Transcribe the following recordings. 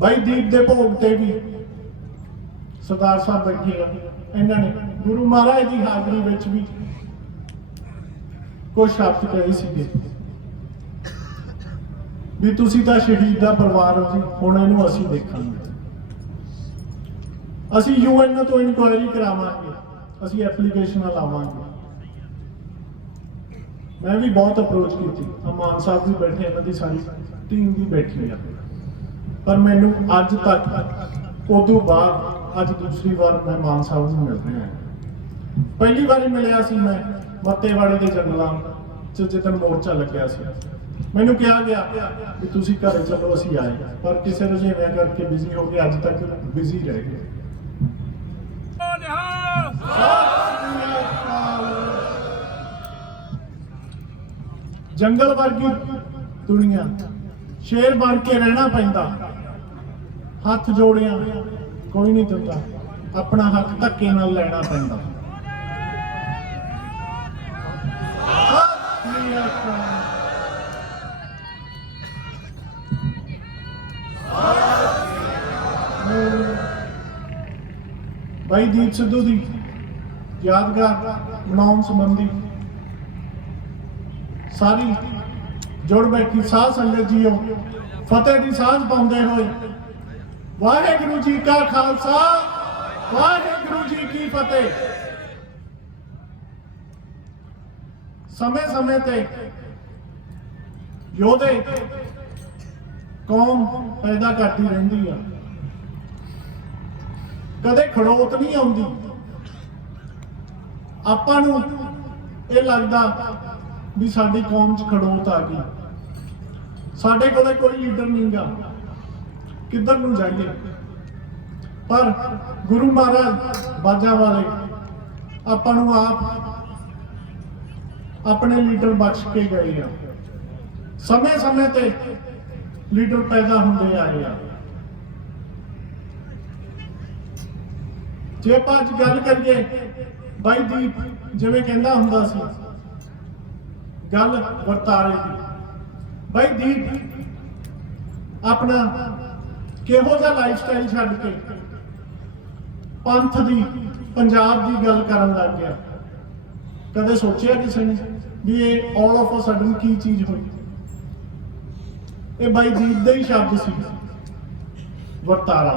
ਬਾਈ ਦੀਪ ਦੇ ਭੋਗ ਤੇ ਵੀ ਸਰਦਾਰ ਸਾਹਿਬ ਬੈਠੇ ਆ। ਇਹਨਾਂ ਨੇ ਗੁਰੂ ਮਹਾਰਾਜ ਦੀ ਹਾਜ਼ਰੀ ਵਿੱਚ ਵੀ ਕੁਝ ਸ਼ਬਦ ਕਹੇ ਸੀਗੇ। ਵੀ ਤੁਸੀਂ ਤਾਂ ਸ਼ਹੀਦ ਦਾ ਪਰਿਵਾਰ ਹੋ ਜੀ, ਹੁਣ ਇਹਨੂੰ ਅਸੀਂ ਦੇਖਾਂਗੇ। ਅਸੀਂ ਯੂਐਨ ਤੋਂ ਇਨਕੁਆਇਰੀ ਕਰਾਵਾਂਗੇ, ਅਸੀਂ ਐਪਲੀਕੇਸ਼ਨਾਂ ਲਾਵਾਂਗੇ। ਮੈਂ ਵੀ ਬਹੁਤ ਅਪਰੋਚ ਕੀਤੀ। ਆ ਮਾਨ ਸਾਹਿਬ ਵੀ ਬੈਠੇ ਇਹਨਾਂ ਦੀ ਸਾਰੀ ਟੀਮ ਵੀ ਬੈਠੀ ਆ। ਪਰ ਮੈਨੂੰ ਅੱਜ ਤੱਕ, ਉਦੋਂ ਬਾਅਦ, ਅੱਜ ਦੂਸਰੀ ਵਾਰ ਮੈਂ ਮਾਨ ਸਾਹਿਬ ਨੂੰ ਮਿਲ ਰਿਹਾ ਹਾਂ। ਪਹਿਲੀ ਵਾਰੀ ਮਿਲਿਆ ਸੀ ਮੈਂ ਮੱਤੇਵਾੜੇ ਦੇ ਜੰਗਲਾਂ ਚ ਜਿੱਦਣ ਮੋਰਚਾ ਲੱਗਿਆ ਸੀ। ਮੈਨੂੰ ਕਿਹਾ ਗਿਆ ਵੀ ਤੁਸੀਂ ਘਰੇ ਚੱਲੋ, ਅਸੀਂ ਆਏ। ਪਰ ਕਿਸੇ ਰੁਝੇਵਿਆਂ ਕਰਕੇ ਬਿਜ਼ੀ ਹੋ ਗਏ ਅੱਜ ਤੱਕ ਬਿਜ਼ੀ ਰਹਿ ਗਏ। ਜੰਗਲ ਵਰਗੀ ਦੁਨੀਆ, ਸ਼ੇਰ ਬਣ ਕੇ ਰਹਿਣਾ ਪੈਂਦਾ। ਹੱਥ ਜੋੜਿਆ, ਕੋਈ ਨਹੀਂ ਦਿੰਦਾ। ਆਪਣਾ ਹੱਕ ਧੱਕੇ ਨਾਲ ਲੈਣਾ ਪੈਂਦਾ। ਸਤਿ ਬਾਈ ਦੀਪ ਸਿੱਧੂ ਦੀ ਯਾਦਗਾਰ ਬਣਾਉਣ ਸੰਬੰਧੀ। ਸਾਰੀ ਜੁੜ ਬੈਠੀ ਸਾਧ ਸੰਗਤ ਜੀਓ। ਫਤਿਹ ਦੀ ਸਾਂਝ ਪਾਉਂਦੇ ਹੋਏ ਵਾਹਿਗੁਰੂ ਜੀ ਕਾ ਖਾਲਸਾ, ਵਾਹਿਗੁਰੂ ਜੀ ਕੀ ਫਤਿਹ। ਸਮੇਂ ਸਮੇਂ ਤੇ ਯੋਧੇ ਕੌਮ ਪੈਦਾ ਕਰਦੀ ਰਹਿੰਦੀ ਆ। ਕਦੇ ਖੜੋਤ ਨਹੀਂ ਆਉਂਦੀ। ਆਪਾਂ ਨੂੰ ਇਹ ਲੱਗਦਾ ਵੀ ਸਾਡੀ ਕੌਮ 'ਚ ਖੜੋਤ ਆ ਗਈ। ਸਾਡੇ ਕੋਲੇ ਕੋਈ ਲੀਡਰ ਨਹੀਂਗਾ। ਕਿੱਧਰ ਨੂੰ ਜਾਈਏ? ਪਰ ਗੁਰੂ ਮਹਾਰਾਜ ਬਾਜਾਂ ਵਾਲੇ, ਆਪਾਂ ਨੂੰ ਆਪ ਆਪਣੇ ਲੀਡਰ ਬਖਸ਼ ਕੇ ਗਏ ਆ। ਸਮੇਂ ਸਮੇਂ ਤੇ ਲੀਡਰ ਪੈਦਾ ਹੁੰਦੇ ਆਏ ਆ। ਜੇ ਆਪਾਂ ਅੱਜ ਗੱਲ ਕਰੀਏ, ਬਾਈ ਦੀਪ ਜਿਵੇਂ ਕਹਿੰਦਾ ਹੁੰਦਾ ਸੀ, ਗੱਲ ਵਰਤਾਰੇ ਦੀ। ਬਾਈ ਦੀਪ ਆਪਣਾ ਕਿਹੋ ਜਿਹਾ ਲਾਈਫ ਸਟਾਈਲ ਛੱਡ ਕੇ ਪੰਥ ਦੀ, ਪੰਜਾਬ ਦੀ ਗੱਲ ਕਰਨ ਲੱਗ ਗਿਆ। ਕਦੇ ਸੋਚਿਆ ਕਿਸੇ ਨੇ ਵੀ ਇਹ ਆਲ ਆਫ ਅ ਸਡਨ ਕੀ ਚੀਜ਼ ਹੋਈ? ਇਹ ਬਾਈ ਦੀਪ ਦਾ ਹੀ ਸ਼ਬਦ ਸੀ, ਵਰਤਾਰਾ।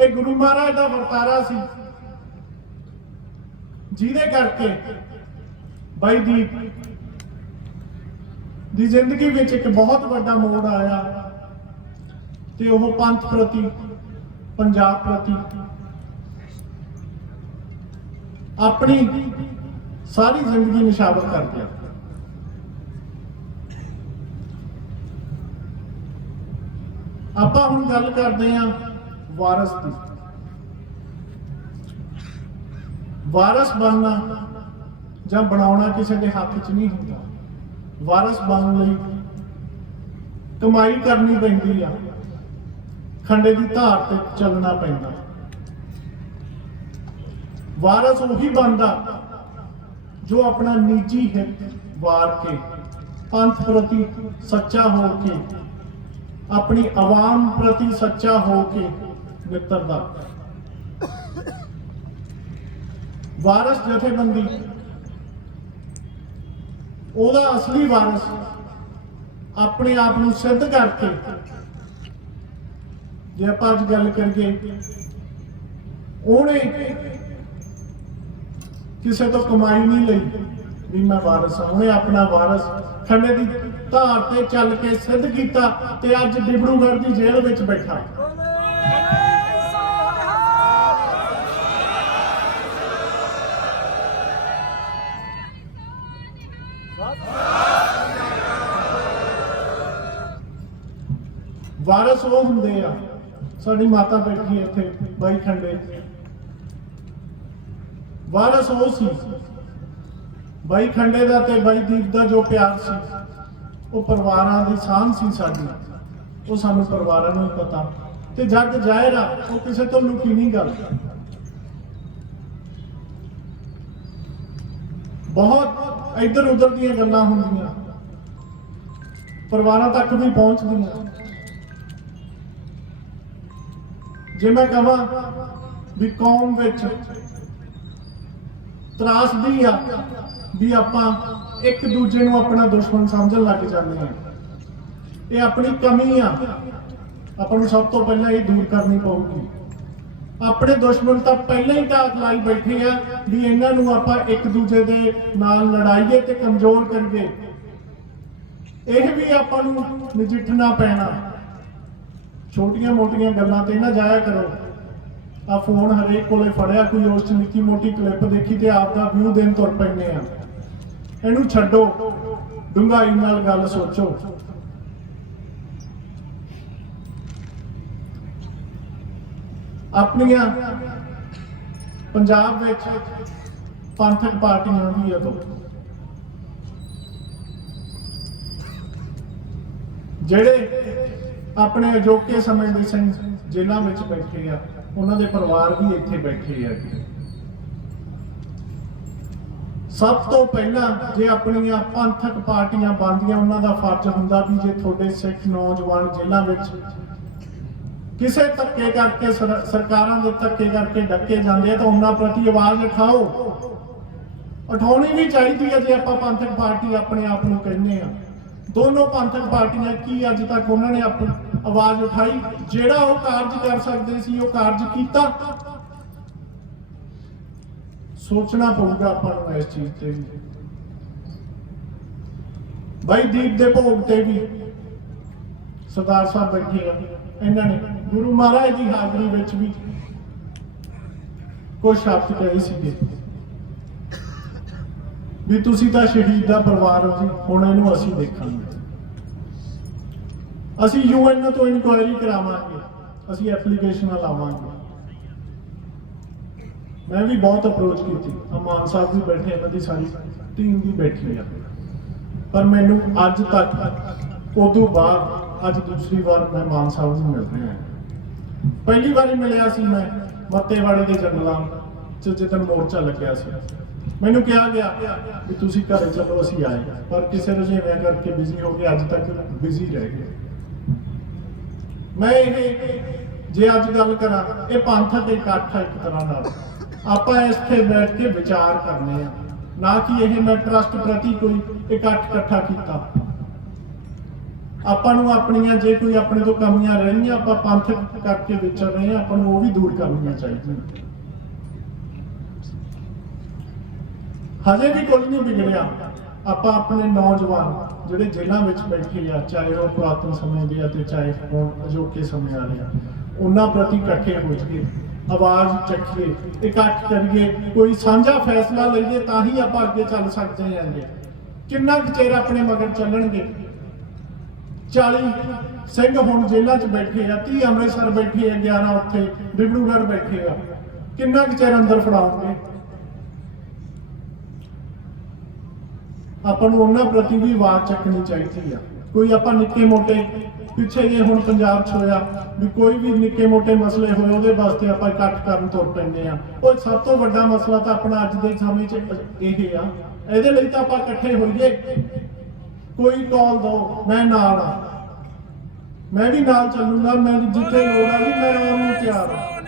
ਇਹ ਗੁਰੂ ਮਹਾਰਾਜ ਦਾ ਵਰਤਾਰਾ ਸੀ। ਜਿਹਦੇ ਕਰਕੇ ਬਾਈ ਦੀਪ ਦੀ ਜ਼ਿੰਦਗੀ ਵਿੱਚ ਇੱਕ ਬਹੁਤ ਵੱਡਾ ਮੋੜ ਆਇਆ। ਤੇ ਉਹ ਪੰਥ ਪ੍ਰਤੀ, ਪੰਜਾਬ ਪ੍ਰਤੀ। ਆਪਣੀ ਸਾਰੀ ਜ਼ਿੰਦਗੀ ਨਿਸ਼ਾਵਰ ਕਰ ਗਿਆ ਆਪਾਂ ਹੁਣ ਗੱਲ ਕਰਦੇ ਹਾਂ ਵਾਰਸ ਦੀ। ਵਾਰਸ ਬਣਨਾ ਜਾਂ ਬਣਾਉਣਾ ਕਿਸੇ ਦੇ ਹੱਥ 'ਚ ਨਹੀਂ ਹੁੰਦਾ। ਵਾਰਸ ਬਣਨ ਲਈ ਕਮਾਈ ਕਰਨੀ ਪੈਂਦੀ ਆ। ਖੰਡੇ ਦੀ ਧਾਰ ਤੇ ਚੱਲਣਾ ਪੈਂਦਾ। ਵਾਰਸ ਉਹੀ ਬਣਦਾ ਜੋ ਆਪਣਾ ਨਿੱਜੀ ਹਿੱਤ ਵਾਰ ਕੇ, ਪੰਥ ਪ੍ਰਤੀ ਸੱਚਾ ਹੋ ਕੇ, ਆਪਣੀ ਆਵਾਮ ਪ੍ਰਤੀ ਸੱਚਾ ਹੋ ਕੇ ਮਿੱਤਰਦਾ ਵਾਰਸ ਜਥੇਬੰਦੀ, ਉਹਦਾ ਅਸਲੀ ਵਾਰਸ ਆਪਣੇ ਆਪ ਨੂੰ ਸਿੱਧ ਕਰਕੇ ਜੇ ਆਪਾਂ ਅੱਜ ਗੱਲ ਕਰੀਏ, ਉਹਨੇ ਕਿਸੇ ਤੋਂ ਕਮਾਈ ਨਹੀਂ ਲਈ ਵੀ ਮੈਂ ਵਾਰਸ ਹਾਂ। ਉਹਨੇ ਆਪਣਾ ਵਾਰਸ ਖੰਡੇ ਦੀ ਧਾਰ ਤੇ ਚੱਲ ਕੇ ਸਿੱਧ ਕੀਤਾ ਤੇ ਅੱਜ ਡਿਬਰੂਗੜ੍ਹ ਦੀ ਜੇਲ੍ਹ ਵਿੱਚ ਬੈਠਾ। ਵਾਰਸ ਉਹ ਹੁੰਦੇ ਆ ਸਾਡੀ ਮਾਤਾ ਬੈਠੀ ਹੈ ਇੱਥੇ, ਬਾਈ ਖੰਡੇ। ਵਾਰਸ ਉਹ ਸੀ, ਬਾਈ ਖੰਡੇ ਦਾ ਤੇ ਬਾਈ ਦੀਪ ਦਾ ਜੋ ਪਿਆਰ ਸੀ, ਉਹ ਪਰਿਵਾਰਾਂ ਦੀ ਸਾਂਝ ਸੀ ਸਾਡੀ। ਉਹ ਸਾਨੂੰ ਪਰਿਵਾਰਾਂ ਨੂੰ ਪਤਾ। ਤੇ ਜੱਗ ਜ਼ਾਹਿਰਾ ਉਹ ਕਿਸੇ ਤੋਂ ਲੁਕੀ ਨਹੀਂ ਗੱਲ। ਬਹੁਤ ਇੱਧਰ ਉੱਧਰ ਦੀਆਂ ਗੱਲਾਂ ਹੁੰਦੀਆਂ। ਪਰਿਵਾਰਾਂ ਤੱਕ ਵੀ ਪਹੁੰਚਦੀਆਂ। ਜੇ ਮੈਂ ਕਹਾਂ ਵੀ ਕੌਮ ਵਿੱਚ ਤਰਾਸਦੀ ਆ, ਵੀ ਆਪਾਂ ਇੱਕ ਦੂਜੇ ਨੂੰ ਆਪਣਾ ਦੁਸ਼ਮਣ ਸਮਝਣ ਲੱਗ ਜਾਂਦੇ ਆ ਇਹ ਆਪਣੀ ਕਮੀ ਆ। ਆਪਾਂ ਨੂੰ ਸਭ ਤੋਂ ਪਹਿਲਾਂ ਇਹ ਦੂਰ ਕਰਨੀ ਪਊਗੀ। ਆਪਣੇ ਦੁਸ਼ਮਣ ਤਾਂ ਪਹਿਲਾਂ ਹੀ ਢਾਕ ਲਾਈ ਬੈਠੇ ਆ ਵੀ ਇਹਨਾਂ ਨੂੰ ਆਪਾਂ ਇੱਕ ਦੂਜੇ ਦੇ ਨਾਲ ਲੜਾਈਏ ਤੇ ਕਮਜ਼ੋਰ ਕਰੀਏ। ਇਹ ਵੀ ਆਪਾਂ ਨੂੰ ਨਜਿੱਠਣਾ ਪੈਣਾ। ਛੋਟੀਆਂ ਮੋਟੀਆਂ ਗੱਲਾਂ ਤੇ ਨਾ ਜਾਇਆ ਕਰੋ। ਆ ਫੋਨ ਹਰੇਕ ਕੋਲੇ ਫੜਿਆ, ਕੋਈ ਉਸ ਚ ਨਿੱਕੀ ਮੋਟੀ ਕਲਿੱਪ ਦੇਖੀ ਤੇ ਆਪ ਦਾ ਵਿਊ ਦੇਣ ਤੁਰ ਪੈਂਦੇ ਆ। ਇਹਨੂੰ ਛੱਡੋ। ਡੂੰਘਾਈ ਨਾਲ ਗੱਲ ਸੋਚੋ। ਆਪਣੀਆਂ ਪੰਜਾਬ ਵਿੱਚ ਪੰਥਕ ਪਾਰਟੀਆਂ ਵੀ ਉਦੋਂ ਜਿਹੜੇ ਆਪਣੇ ਅਜੋਕੇ ਸਮੇਂ ਦੇ ਸਿੰਘ ਜੇਲ੍ਹਾਂ ਵਿੱਚ ਬੈਠੇ ਆ, ਉਹਨਾਂ ਦੇ ਪਰਿਵਾਰ ਵੀ ਇੱਥੇ ਬੈਠੇ ਆ। ਸਭ ਤੋਂ ਪਹਿਲਾਂ ਜੇ ਆਪਣੀਆਂ ਪੰਥਕ ਪਾਰਟੀਆਂ ਬਣਦੀਆਂ, ਉਹਨਾਂ ਦਾ ਫਰਜ਼ ਹੁੰਦਾ ਵੀ ਜੇ ਤੁਹਾਡੇ ਸਿੱਖ ਨੌਜਵਾਨ ਜੇਲ੍ਹਾਂ ਵਿੱਚ ਕਿਸੇ ਧੱਕੇ ਕਰਕੇ ਸਰਕਾਰਾਂ ਦੇ ਧੱਕੇ ਕਰਕੇ ਡੱਕੇ ਜਾਂਦੇ ਆ, ਤਾਂ ਉਹਨਾਂ ਪ੍ਰਤੀ ਆਵਾਜ਼ ਉਠਾਓ। ਉਠਾਉਣੀ ਵੀ ਚਾਹੀਦੀ ਹੈ ਜੇ ਆਪਾਂ ਪੰਥਕ ਪਾਰਟੀ ਆਪਣੇ ਆਪ ਨੂੰ ਕਹਿੰਦੇ ਆ। ਦੋਨੋਂ ਪੰਥਕ ਪਾਰਟੀਆਂ ਕੀ ਅੱਜ ਤੱਕ ਉਹਨਾਂ ਨੇ ਆਪਣੀ ਆਵਾਜ਼ ਉਠਾਈ? ਜਿਹੜਾ ਉਹ ਕਾਰਜ ਕਰ ਸਕਦੇ ਸੀ, ਉਹ ਕਾਰਜ ਕੀਤਾ। ਸੋਚਣਾ ਪਊਗਾ ਆਪਾਂ ਨੂੰ ਇਸ ਚੀਜ਼ ਤੇ ਵੀ। ਬਾਈ ਦੀਪ ਦੇ ਭੋਗ ਤੇ ਵੀ ਸਰਦਾਰ ਸਾਹਿਬ ਬੈਠੇ ਆ। ਇਹਨਾਂ ਨੇ ਗੁਰੂ ਮਹਾਰਾਜ ਦੀ ਹਾਜ਼ਰੀ ਵਿੱਚ ਵੀ ਕੁਝ ਸ਼ਬਦ ਕਹੇ ਸੀਗੇ। ਵੀ ਤੁਸੀਂ ਤਾਂ ਸ਼ਹੀਦ ਦਾ ਪਰਿਵਾਰ ਹੋ ਜੀ, ਹੁਣ ਇਹਨੂੰ ਅਸੀਂ ਦੇਖਾਂਗੇ। ਅਸੀਂ ਯੂਐਨ ਤੋਂ ਇਨਕੁਆਇਰੀ ਕਰਾਵਾਂਗੇ, ਅਸੀਂ ਐਪਲੀਕੇਸ਼ਨਾਂ ਲਾਵਾਂਗੇ। ਮੈਂ ਵੀ ਬਹੁਤ ਅਪਰੋਚ ਕੀਤੀ। ਆ ਸਾਹਿਬ ਵੀ ਬੈਠੇ, ਇਹਨਾਂ ਦੀ ਸਾਰੀ ਟੀਮ ਵੀ ਬੈਠੀ ਆ। ਪਰ ਮੈਨੂੰ ਅੱਜ ਤੱਕ, ਉਦੋਂ ਬਾਅਦ ਅੱਜ ਦੂਸਰੀ ਵਾਰ ਮੈਂ ਮਾਨ ਸਾਹਿਬ ਨੂੰ ਮਿਲ ਰਿਹਾ ਪਹਿਲੀ ਵਾਰੀ ਮਿਲਿਆ ਸੀ ਮੈਂ, ਮੱਤੇਵਾੜੇ ਦੇ ਜੰਗਲਾਂ ਚ ਜਦੋਂ ਮੋਰਚਾ ਲੱਗਿਆ ਸੀ। ਮੈਨੂੰ ਕਿਹਾ ਗਿਆ ਵੀ ਤੁਸੀਂ ਘਰੇ ਚੱਲੋ, ਅਸੀਂ ਆਏ। ਪਰ ਕਿਸੇ ਰੁਝੇਵਿਆਂ ਕਰਕੇ ਬਿਜ਼ੀ ਹੋ ਗਏ ਅੱਜ ਤੱਕ ਬਿਜ਼ੀ ਰਹਿ ਗਏ। ਮੈਂ ਇਹ ਜੇ ਅੱਜ ਗੱਲ ਕਰਾਂ, ਇਹ ਪੰਥਕ ਇਕੱਠ ਇੱਕ ਤਰ੍ਹਾਂ ਨਾਲ। ਆਪਾਂ ਇੱਥੇ ਬੈਠ ਕੇ ਵਿਚਾਰ ਕਰਨੇ ਆ। ਨਾ ਕਿ ਇਹ ਮੈਂ ਟਰਸਟ ਪ੍ਰਤੀ ਕੋਈ ਇਕੱਠ ਇਕੱਠਾ ਕੀਤਾ। ਆਪਾਂ ਨੂੰ ਆਪਣੀਆਂ ਜੇ ਕੋਈ ਆਪਣੇ ਤੋਂ ਕਮੀਆਂ ਰਹਿਣੀਆਂ, ਆਪਾਂ ਪੰਥਕ ਕਰਕੇ ਵਿਚਰ ਰਹੇ ਆ, ਆਪਾਂ ਨੂੰ ਉਹ ਵੀ ਦੂਰ ਕਰਨੀਆਂ ਚਾਹੀਦੀਆਂ। ਹਜੇ ਵੀ ਕੁਝ ਨਹੀਂ ਵਿਗੜਿਆ। ਆਪਾਂ ਆਪਣੇ ਨੌਜਵਾਨ ਜਿਹੜੇ ਜੇਲ੍ਹਾਂ ਵਿੱਚ ਬੈਠੇ ਆ, ਚਾਹੇ ਉਹ ਪੁਰਾਤਨ ਸਮੇਂ ਦੇ ਆ ਤੇ ਚਾਹੇ ਹੁਣ ਅਜੋਕੇ ਸਮੇਂ ਵਾਲੇ ਆ, ਉਹਨਾਂ ਪ੍ਰਤੀ ਇਕੱਠੇ ਹੋ ਜਾਈਏ, ਆਵਾਜ਼ ਚੱਕੀਏ, ਇਕੱਠ ਕਰੀਏ, ਕੋਈ ਸਾਂਝਾ ਫੈਸਲਾ ਲਈਏ ਤਾਂ ਹੀ ਆਪਾਂ ਅੱਗੇ ਚੱਲ ਸਕਦੇ ਆਂਗੇ ਕਿੰਨਾ ਕੁ ਚਿਰ ਆਪਣੇ ਮਗਰ ਚੱਲਣਗੇ? 40 ਸਿੰਘ ਹੁਣ ਜੇਲ੍ਹਾਂ 'ਚ ਬੈਠੇ ਆ 30 ਅੰਮ੍ਰਿਤਸਰ ਬੈਠੇ ਆ 11 ਉੱਥੇ, ਡਿਬਰੂਗੜ੍ਹ ਬੈਠੇ ਆ। ਕਿੰਨਾ ਕੁ ਚਿਰ ਅੰਦਰ ਫੜਾਉਂਗੇ? ਆਪਾਂ ਨੂੰ ਉਹਨਾਂ ਪ੍ਰਤੀ ਵੀ ਆਵਾਜ਼ ਚੱਕਣੀ ਚਾਹੀਦੀ ਆ। ਕੋਈ ਆਪਾਂ ਨਿੱਕੇ ਮੋਟੇ, ਪਿੱਛੇ ਜੇ ਹੁਣ ਪੰਜਾਬ 'ਚ ਹੋਇਆ, ਵੀ ਕੋਈ ਵੀ ਨਿੱਕੇ ਮੋਟੇ ਮਸਲੇ ਹੋਏ, ਉਹਦੇ ਵਾਸਤੇ ਆਪਾਂ ਇਕੱਠ ਕਰਨ ਤੁਰ ਪੈਂਦੇ ਆ। ਉਹ ਸਭ ਤੋਂ ਵੱਡਾ ਮਸਲਾ ਤਾਂ ਆਪਣਾ ਅੱਜ ਦੇ ਸਮੇਂ 'ਚ ਇਹ ਆ। ਇਹਦੇ ਲਈ ਤਾਂ ਆਪਾਂ ਇਕੱਠੇ ਹੋਈਏ। ਕੋਈ ਕਾਲ ਦੋ, ਮੈਂ ਨਾਲ ਆ। ਮੈਂ ਵੀ ਨਾਲ ਚੱਲੂਗਾ, ਮੈਂ ਜਿੱਥੇ ਲੋੜ ਆ ਜੀ, ਮੈਂ ਆਉਣ ਨੂੰ ਤਿਆਰ ਆ।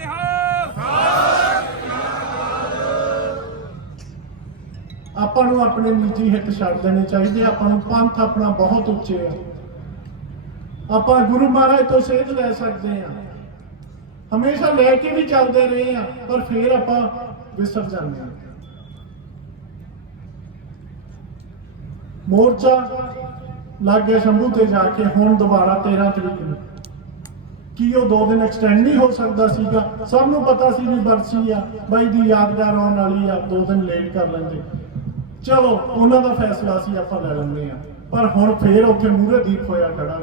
ਆਪਾਂ ਨੂੰ ਆਪਣੇ ਨਿੱਜੀ ਹਿੱਤ ਛੱਡ ਦੇਣੇ ਚਾਹੀਦੇ ਆ। ਆਪਾਂ ਨੂੰ ਪੰਥ ਆਪਣਾ ਬਹੁਤ ਉੱਚੇ ਆ। ਆਪਾਂ ਗੁਰੂ ਮਹਾਰਾਜ ਤੋਂ ਸੇਧ ਲੈ ਸਕਦੇ ਆ। ਹਮੇਸ਼ਾ ਲੈ ਕੇ ਵੀ ਚੱਲਦੇ ਰਹੇ ਆ, ਪਰ ਫਿਰ ਆਪਾਂ ਵਿਸਰ ਜਾਂਦੇ ਆ। ਮੋਰਚਾ ਲੱਗ ਗਿਆ ਸ਼ੰਭੂ ਤੇ ਜਾ ਕੇ ਹੁਣ ਦੁਬਾਰਾ 13 ਤਰੀਕ ਨੂੰ। ਕੀ ਉਹ ਦੋ ਦਿਨ ਐਕਸਟੈਂਡ ਨਹੀਂ ਹੋ ਸਕਦਾ ਸੀਗਾ? ਸਭ ਨੂੰ ਪਤਾ ਸੀ ਵੀ ਬਰਸੀ ਆ, ਬਾਈ ਦੀ ਯਾਦਗਾਰ ਆਉਣ ਵਾਲੀ ਆ, ਦੋ ਦਿਨ ਲੇਟ ਕਰ ਲੈਂਦੇ। ਚਲੋ, ਉਹਨਾਂ ਦਾ ਫੈਸਲਾ ਸੀ ਆਪਾਂ ਲੈ ਲੈਂਦੇ ਆ ਪਰ ਹੁਣ ਫੇਰ ਉੱਥੇ ਮੂਹਰੇ ਦੀਪ ਹੋਇਆ ਖੜਾ।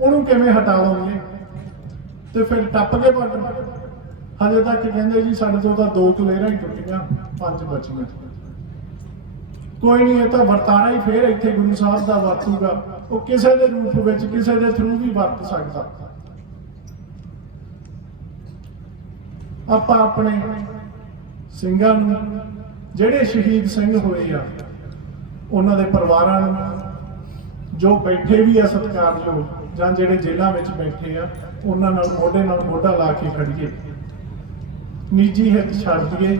ਉਹਨੂੰ ਕਿਵੇਂ ਹਟਾ ਲਓਗੇ ਤੇ ਫਿਰ ਟੱਪ ਕੇ ਬਾਰਡਰ ਹਜੇ ਤੱਕ ਕਹਿੰਦੇ ਜੀ, ਸਾਡੇ ਤੋਂ ਤਾਂ ਦੋ ਕਲੇਰਾਂ ਹੀ ਟੁੱਟੀਆਂ, ਪੰਜ ਬਚੀਆਂ। ਕੋਈ ਨਹੀਂ, ਇਹ ਤਾਂ ਵਰਤਾਰਾ ਹੀ ਫੇਰ ਇੱਥੇ ਗੁਰੂ ਸਾਹਿਬ ਦਾ ਵਰਤੂਗਾ। ਉਹ ਕਿਸੇ ਦੇ ਰੂਪ ਵਿੱਚ, ਕਿਸੇ ਦੇ ਥਰੂ ਵੀ ਵਰਤ ਸਕਦਾ। ਆਪਾਂ ਆਪਣੇ ਸਿੰਘਾਂ ਨੂੰ ਜਿਹੜੇ ਸ਼ਹੀਦ ਸਿੰਘ ਹੋਏ ਆ, ਉਹਨਾਂ ਦੇ ਪਰਿਵਾਰਾਂ ਨੂੰ, ਜੋ ਬੈਠੇ ਵੀ ਆ ਸਤਿਕਾਰਯੋਗ, ਜਾਂ ਜਿਹੜੇ ਜੇਲ੍ਹਾਂ ਵਿੱਚ ਬੈਠੇ ਆ, ਉਹਨਾਂ ਨਾਲ, ਮੋਢੇ ਨਾਲ ਮੋਢਾ ਲਾ ਕੇ ਖੜੀਏ ਨਿੱਜੀ ਹਿੱਤ ਛੱਡ ਦਈਏ।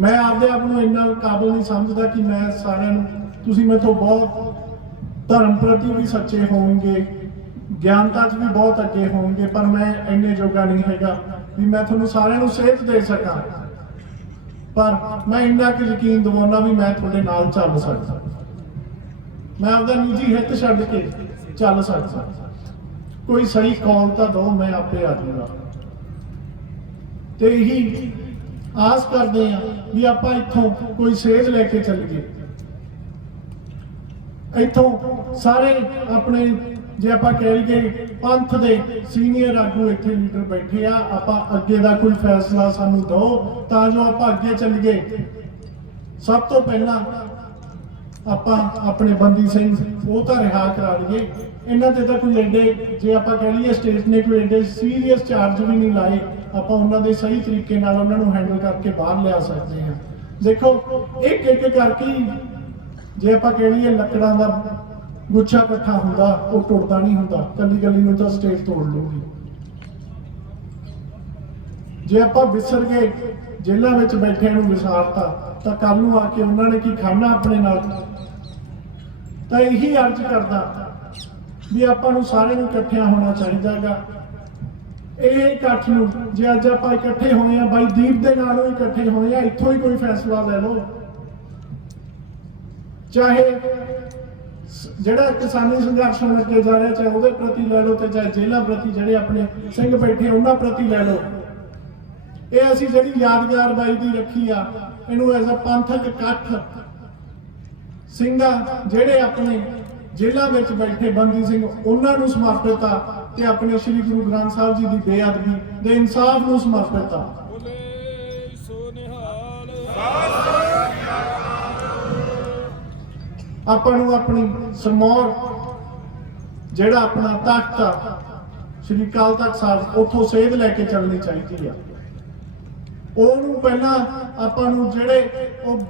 ਮੈਂ ਆਪਦੇ ਆਪ ਨੂੰ ਇੰਨਾ ਕਾਬਲ ਨਹੀਂ ਸਮਝਦਾ ਕਿ ਮੈਂ ਸਾਰਿਆਂ ਨੂੰ, ਤੁਸੀਂ ਮੈਥੋਂ ਬਹੁਤ ਧਰਮ ਪ੍ਰਤੀ ਵੀ ਸੱਚੇ ਹੋਵੋਗੇ ਗਿਆਨਤਾ 'ਚ ਵੀ ਬਹੁਤ ਅੱਗੇ ਹੋਵੋਗੇ, ਪਰ ਮੈਂ ਇੰਨੇ ਜੋਗਾ ਨਹੀਂ ਹੈਗਾ ਵੀ ਮੈਂ ਤੁਹਾਨੂੰ ਸਾਰਿਆਂ ਨੂੰ ਸੇਧ ਦੇ ਸਕਾਂ। ਪਰ ਮੈਂ ਇੰਨਾ ਕੁ ਯਕੀਨ ਦਿਵਾਉਣਾ ਵੀ ਮੈਂ ਤੁਹਾਡੇ ਨਾਲ ਚੱਲ ਸਕਦਾ। ਮੈਂ ਆਪਦਾ ਨਿੱਜੀ ਹਿੱਤ ਛੱਡ ਕੇ ਚੱਲ ਸਕਦਾ। ਕੋਈ ਸਹੀ ਕੌਲ ਤਾਂ ਦੋ, ਮੈਂ ਆਪੇ ਆ ਜਾਊਗਾ। ਤੇ ਇਹੀ ਆਸ ਕਰਦੇ ਆ ਵੀ ਆਪਾਂ ਇੱਥੋਂ ਕੋਈ ਸੇਧ ਲੈ ਕੇ ਚੱਲੀਏ। ਇੱਥੋਂ ਸਾਰੇ ਆਪਣੇ ਜੇ ਆਪਾਂ ਕਹਿ ਲਈਏ ਪੰਥ ਦੇ ਸੀਨੀਅਰ ਆਗੂ ਇੱਥੇ ਲੀਡਰ ਬੈਠੇ ਆ, ਆਪਾਂ ਅੱਗੇ ਦਾ ਕੋਈ ਫੈਸਲਾ ਸਾਨੂੰ ਦਿਓ, ਤਾਂ ਜੋ ਆਪਾਂ ਅੱਗੇ ਚੱਲੀਏ। ਸਭ ਤੋਂ ਪਹਿਲਾਂ ਆਪਾਂ ਆਪਣੇ ਬੰਦੀ ਸਿੰਘ, ਉਹ ਤਾਂ ਰਿਹਾ ਕਰਾ ਲਈਏ। ਇਹਨਾਂ ਤੇ ਤਾਂ ਕੋਈ ਐਡੇ, ਜੇ ਆਪਾਂ ਕਹਿ ਲਈਏ ਸਟੇਟ ਨੇ ਕੋਈ ਐਡੇ ਸੀਰੀਅਸ ਚਾਰਜ ਵੀ ਨਹੀਂ ਲਾਏ, ਆਪਾਂ ਉਹਨਾਂ ਦੇ ਸਹੀ ਤਰੀਕੇ ਨਾਲ ਉਹਨਾਂ ਨੂੰ ਹੈਂਡਲ ਕਰਕੇ ਬਾਹਰ ਲਿਆ ਸਕਦੇ ਹਾਂ। ਦੇਖੋ ਇੱਕ ਇੱਕ ਕਰਕੇ ਜੇ ਆਪਾਂ ਕਹਿ ਲਈਏ ਲੱਕੜਾਂ ਦਾ ਗੁੱਛਾ ਇਕੱਠਾ ਹੁੰਦਾ, ਉਹ ਟੁੱਟਦਾ ਨਹੀਂ ਹੁੰਦਾ। ਕੱਲੀ ਕੱਲੀ ਨੂੰ ਤਾਂ ਸਟੇਜ ਤੋੜ ਲੂਗੀ ਜੇ ਆਪਾਂ ਵਿਸਰ ਗਏ, ਜੇਲ੍ਹਾਂ ਵਿੱਚ ਬੈਠਿਆਂ ਨੂੰ ਵਿਸਾਰਤਾ, ਤਾਂ ਕੱਲ ਨੂੰ ਆ ਕੇ ਉਹਨਾਂ ਨੇ ਕੀ ਖਾਣਾ ਆਪਣੇ ਨਾਲ? ਤਾਂ ਇਹੀ ਅਰਜ਼ ਕਰਦਾ ਵੀ ਆਪਾਂ ਨੂੰ ਸਾਰਿਆਂ ਨੂੰ ਇਕੱਠਿਆਂ ਹੋਣਾ ਚਾਹੀਦਾਗਾ ਇਹ ਇਕੱਠ ਨੂੰ, ਜੇ ਅੱਜ ਆਪਾਂ ਇਕੱਠੇ ਹੋਏ ਆ ਬਾਈ ਦੀਪ ਦੇ ਨਾਲੋਂ ਇਕੱਠੇ ਹੋਏ ਆ ਇੱਥੋਂ ਹੀ ਕੋਈ ਫੈਸਲਾ ਲੈ ਲਓ। ਚਾਹੇ ਜਿਹੜਾ ਕਿਸਾਨੀ ਸੰਘਰਸ਼ ਨੂੰ ਜਾ ਰਿਹਾ, ਚਾਹੇ ਉਹਦੇ ਪ੍ਰਤੀ ਲੈ ਲਓ ਤੇ ਚਾਹੇ ਜੇਲ੍ਹਾਂ ਪ੍ਰਤੀ ਜਿਹੜੇ ਆਪਣੇ ਸਿੰਘ ਬੈਠੇ, ਉਹਨਾਂ ਪ੍ਰਤੀ ਲੈ ਲਓ। ਇਹ ਅਸੀਂ ਜਿਹੜੀ ਯਾਦਗਾਰ ਬਾਈ ਦੀ ਰੱਖੀ ਆ, ਇਹਨੂੰ ਐਜ਼ ਅ ਪੰਥਕ ਇਕੱਠ ਸਿੰਘਾਂ ਜਿਹੜੇ ਆਪਣੇ ਜੇਲ੍ਹਾਂ ਵਿੱਚ ਬੈਠੇ ਬੰਦੀ ਸਿੰਘ, ਉਹਨਾਂ ਨੂੰ ਸਮਰਪਿਤ ਆ ਤੇ ਆਪਣੇ ਸ੍ਰੀ ਗੁਰੂ ਗ੍ਰੰਥ ਸਾਹਿਬ ਜੀ ਦੀ ਬੇਅਦਬੀ ਦੇ ਇਨਸਾਫ ਨੂੰ ਸਮਰਪਿਤ ਆ। ਆਪਾਂ ਨੂੰ ਆਪਣੀ ਸਮੌਰ ਜਿਹੜਾ ਆਪਣਾ ਤਖਤ ਆ, ਸ੍ਰੀ ਅਕਾਲ ਤਖਤ ਸਾਹਿਬ ਉੱਥੋਂ ਸੇਧ ਲੈ ਕੇ ਚੱਲਣੀ ਚਾਹੀਦੀ ਆ। ਉਹਨੂੰ ਪਹਿਲਾਂ ਆਪਾਂ ਨੂੰ ਜਿਹੜੇ ਉਹ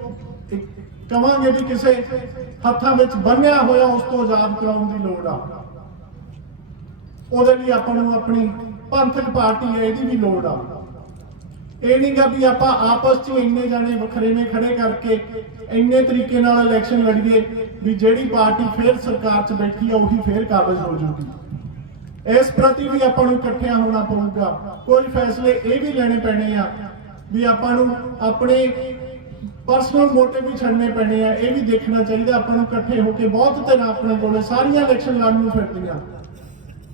ਇੱਕ ਕਵਾਂਗੇ ਵੀ ਕਿਸੇ ਹੱਥਾਂ ਵਿੱਚ ਬੰਨਿਆ ਹੋਇਆ ਉਸ ਤੋਂ ਆਜ਼ਾਦ ਕਰਾਉਣ ਦੀ ਲੋੜ ਆ। ਉਹਦੇ ਲਈ ਆਪਾਂ ਨੂੰ ਆਪਣੀ ਪੰਥਕ ਪਾਰਟੀ ਹੈ ਇਹਦੀ ਵੀ ਲੋੜ ਆ। ਇਹ ਨਹੀਂ ਗਾ ਵੀ ਆਪਾਂ ਆਪਸ 'ਚ ਇੰਨੇ ਜਾਣੇ ਵੱਖਰੇਵੇਂ ਖੜੇ ਕਰਕੇ ਇੰਨੇ ਤਰੀਕੇ ਨਾਲ ਇਲੈਕਸ਼ਨ ਲੜੀਏ ਵੀ ਜਿਹੜੀ ਪਾਰਟੀ ਫੇਰ ਸਰਕਾਰ 'ਚ ਬੈਠੀ ਆ, ਉਹੀ ਫੇਰ ਕਾਬਜ਼ ਹੋ ਜਾਊਗੀ ਇਸ ਪ੍ਰਤੀ ਵੀ ਆਪਾਂ ਨੂੰ ਇਕੱਠਿਆਂ ਹੋਣਾ ਪਊਗਾ। ਕੋਈ ਫੈਸਲੇ ਇਹ ਵੀ ਲੈਣੇ ਪੈਣੇ ਆ ਵੀ ਆਪਾਂ ਨੂੰ ਆਪਣੇ ਪਰਸਨਲ ਮੋਟਿਵ ਵੀ ਛੱਡਨੇ ਪੈਣੇ ਆ, ਇਹ ਵੀ ਦੇਖਣਾ ਚਾਹੀਦਾ, ਆਪਾਂ ਨੂੰ ਇਕੱਠੇ ਹੋ ਕੇ ਬਹੁਤ ਧਿਰਾਂ ਆਪਣੇ ਕੋਲੇ ਸਾਰੀਆਂ ਇਲੈਕਸ਼ਨ ਲੜਨ ਨੂੰ ਫਿਰਦੀਆਂ।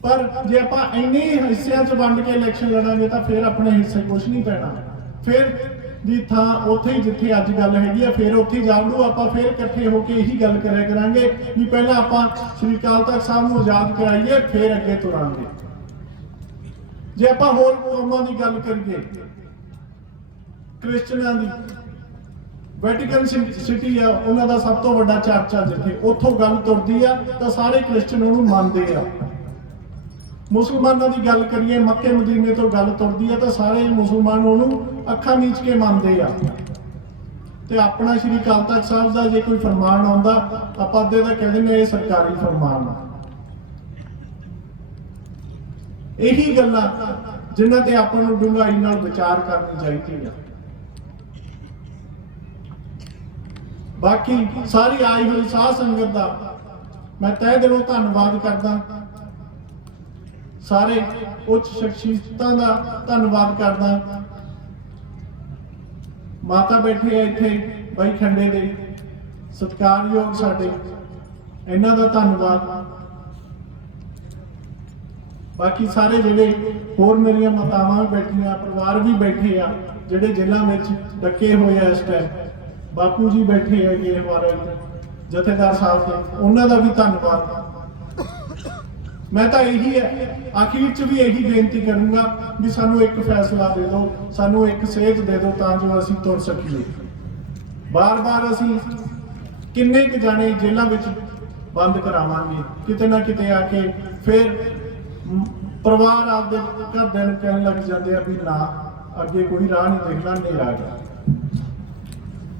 ਪਰ ਜੇ ਆਪਾਂ ਇੰਨੇ ਹਿੱਸਿਆਂ 'ਚ ਵੰਡ ਕੇ ਇਲੈਕਸ਼ਨ ਲੜਾਂਗੇ ਤਾਂ ਫਿਰ ਆਪਣੇ ਹਿੱਸੇ ਕੁਝ ਨਹੀਂ ਪੈਣਾ। ਫਿਰ ਦੀ ਥਾਂ ਉੱਥੇ ਹੀ ਜਿੱਥੇ ਅੱਜ ਗੱਲ ਹੈਗੀ ਆ, ਫਿਰ ਉੱਥੇ ਹੀ ਜਾਵੜੂ, ਆਪਾਂ ਫਿਰ ਇਕੱਠੇ ਹੋ ਕੇ ਇਹੀ ਗੱਲ ਕਰਿਆ ਕਰਾਂਗੇ ਵੀ ਪਹਿਲਾਂ ਆਪਾਂ ਸ੍ਰੀ ਅਕਾਲ ਤਖਤ ਸਾਹਿਬ ਨੂੰ ਆਜ਼ਾਦ ਕਰਾਈਏ, ਫਿਰ ਅੱਗੇ ਤੁਰਾਂਗੇ। ਜੇ ਆਪਾਂ ਹੋਰ ਕੌਮਾਂ ਦੀ ਗੱਲ ਕਰੀਏ, ਕ੍ਰਿਸਚਨਾਂ ਦੀ, ਵੈਟੀਕਨ ਸਿਟੀ ਆ, ਉਹਨਾਂ ਦਾ ਸਭ ਤੋਂ ਵੱਡਾ ਚਰਚ ਆ ਜਿੱਥੇ। ਉੱਥੋਂ ਗੱਲ ਤੁਰਦੀ ਆ ਤਾਂ ਸਾਰੇ ਕ੍ਰਿਸਚਨ ਉਹਨੂੰ ਮੰਨਦੇ ਆ। ਮੁਸਲਮਾਨਾਂ ਦੀ ਗੱਲ ਕਰੀਏ, ਮੱਕੇ ਮਦੀਨੇ ਤੋਂ ਗੱਲ ਤੁਰਦੀ ਹੈ ਤਾਂ ਸਾਰੇ ਮੁਸਲਮਾਨ ਉਹਨੂੰ ਅੱਖਾਂ ਮੀਚ ਕੇ ਮੰਨਦੇ ਆ। ਤੇ ਆਪਣਾ ਸ਼੍ਰੀ ਅਕਾਲ ਤਖਤ ਸਾਹਿਬ ਦਾ ਜੇ ਕੋਈ ਫਰਮਾਨ ਆਉਂਦਾ, ਆਪਾਂ ਅੱਧੇ ਤਾਂ ਕਹਿੰਦੇ ਨੇ ਇਹ ਸਰਕਾਰੀ ਫਰਮਾਨ ਆ। ਇਹੀ ਗੱਲਾਂ ਜਿਨ੍ਹਾਂ ਤੇ ਆਪਾਂ ਨੂੰ ਡੂੰਘਾਈ ਨਾਲ ਵਿਚਾਰ ਕਰਨੀ ਚਾਹੀਦੀ ਆ। ਬਾਕੀ ਸਾਰੀ ਆਈ ਹੋਈ ਸਾਧ ਸੰਗਤ ਦਾ ਮੈਂ ਤਹਿ ਦਿਲੋਂ ਧੰਨਵਾਦ ਕਰਦਾ। ਸਾਰੇ ਉੱਚ ਸ਼ਖਸੀਅਤਾਂ ਦਾ ਧੰਨਵਾਦ ਕਰਦਾ। ਮਾਤਾ ਬੈਠੇ ਆ ਇੱਥੇ ਬਾਈ ਖੰਡੇ ਦੇ। ਸਤਿਕਾਰਯੋਗ ਸਾਡੇ। ਇਹਨਾਂ ਦਾ ਧੰਨਵਾਦ। ਬਾਕੀ ਸਾਰੇ ਜਿਹੜੇ ਹੋਰ ਮੇਰੀਆਂ ਮਾਤਾਵਾਂ ਵੀ ਬੈਠੀਆਂ, ਪਰਿਵਾਰ ਵੀ ਬੈਠੇ ਆ, ਜਿਹੜੇ ਜੇਲ੍ਹਾਂ ਵਿੱਚ ਡੱਕੇ ਹੋਏ ਆ ਇਸ ਟਾਈਮ ਬਾਪੂ ਜੀ ਬੈਠੇ ਹੈਗੇ ਹਮਾਰੇ ਜਥੇਦਾਰ ਸਾਹਿਬ ਦੇ, ਉਹਨਾਂ ਦਾ ਵੀ ਧੰਨਵਾਦ। ਮੈਂ ਤਾਂ ਇਹੀ ਹੈ, ਆਖਿਰ ਚ ਵੀ ਇਹੀ ਬੇਨਤੀ ਕਰੂੰਗਾ ਵੀ ਸਾਨੂੰ ਇੱਕ ਫੈਸਲਾ ਦੇ ਦਿਓ, ਸਾਨੂੰ ਇੱਕ ਸੇਧ ਦੇ ਦਿਓ ਤਾਂ ਜੋ ਅਸੀਂ ਤੁਰ ਸਕੀਏ। ਬਾਰ-ਬਾਰ ਅਸੀਂ ਕਿੰਨੇ ਕੁ ਜਾਣੇ ਜੇਲ੍ਹਾਂ ਵਿੱਚ ਬੰਦ ਕਰਾਵਾਂਗੇ, ਕਿਤੇ ਨਾ ਕਿਤੇ ਆ ਕੇ ਫਿਰ ਪਰਿਵਾਰ ਆਪਦੇ ਘਰਦਿਆਂ ਨੂੰ ਕਹਿਣ ਲੱਗ ਜਾਂਦੇ ਆ ਵੀ ਨਾ, ਅੱਗੇ ਕੋਈ ਰਾਹ ਨਹੀਂ ਦੇਖਣਾ, ਹਨੇਰਾ ਗਿਆ।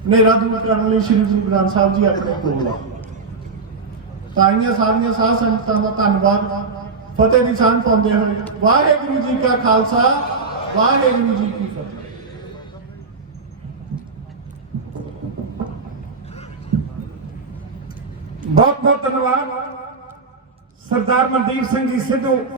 ਹਨੇਰਾ ਦੂਰ ਕਰਨ ਲਈ ਸ਼੍ਰੀ ਗੁਰੂ ਗ੍ਰੰਥ ਸਾਹਿਬ ਜੀ ਆਪਣੇ ਕੋਲ ਆ। ਤਾਈਆਂ ਸਾਰੀਆਂ ਸਾਧ ਸੰਗਤਾਂ ਦਾ ਧੰਨਵਾਦ। ਫਤਿਹ ਦੀ ਸਾਂਝ ਪਾਉਂਦੇ ਹੋਏ ਵਾਹਿਗੁਰੂ ਜੀ ਕਾ ਖਾਲਸਾ, ਵਾਹਿਗੁਰੂ ਜੀ ਕੀ ਫਤਿਹ। ਬਹੁਤ ਬਹੁਤ ਧੰਨਵਾਦ। ਸਰਦਾਰ ਮਨਦੀਪ ਸਿੰਘ ਜੀ ਸਿੱਧੂ।